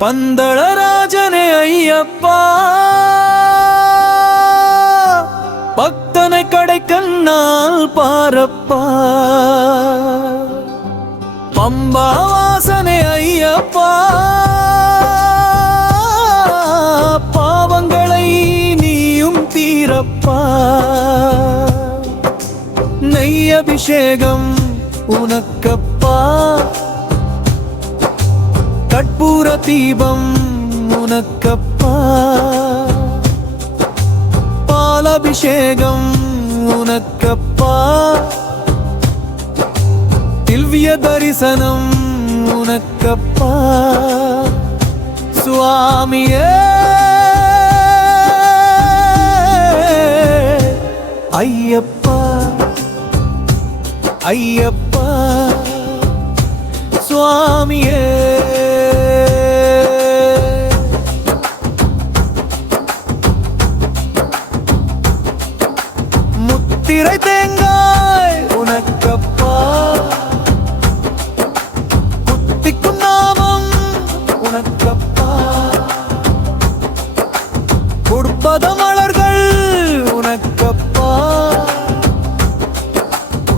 பந்தளராஜனே ஐயப்பா. பக்தனை கடைக்கண்ணால் பாரப்பா. பம்பா வாசனே ஐயப்பா. பாவங்களை நீயும் தீரப்பா. நெய் அபிஷேகம் கற்பூர தீபம் உனக்கப்பா. பாலபிஷேகம் உனக்கப்பா. திவ்ய தரிசனம் உனக்கப்பா. சுவாமியே. ஐயப்பா. ஐயப்பா. சுவாமியே. கொடுப்பத மலர்கள் உனக்கப்பா.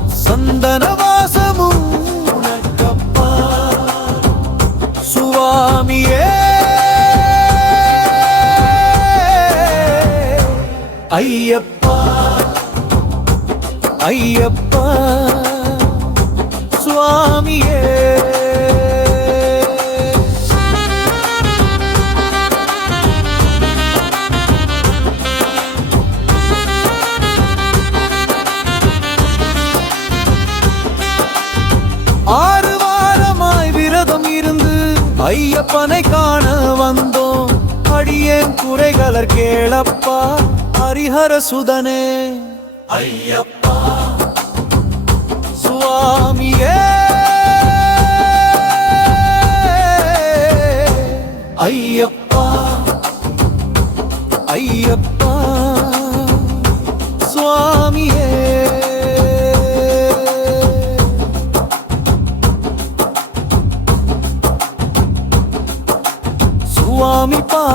சந்தன வாசமும் உனக்கப்பா. சுவாமியே. ஐயப்பா. ஐயப்பா. சுவாமியே. ஐயப்பனை காண வந்தோம். அடியேன் குறைகளர் கேளப்பா ஹரிஹர சுதனே. ஐயப்பா. சுவாமியே. ஐயப்பா.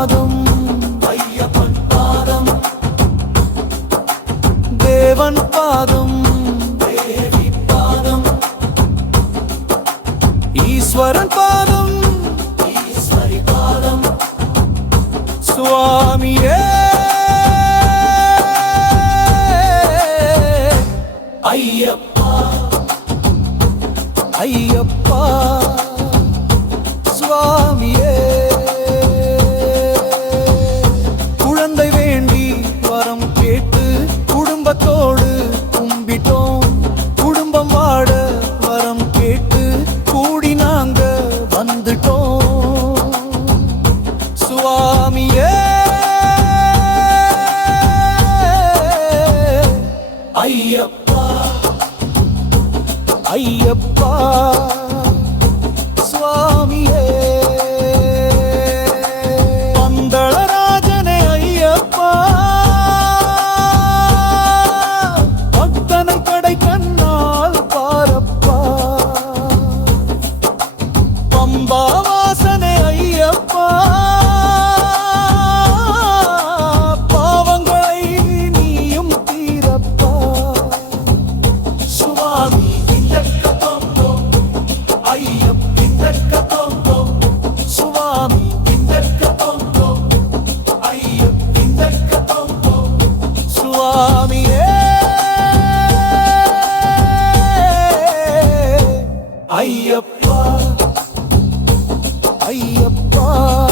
பாதம். ஐயப்பன் பாதம் தேவன் பாதம். தேவி பாதம் ஈஸ்வரன் பாதம் ஈஸ்வரி பாதம். சுவாமியே. ஐயப்ப. ஐயப்பா.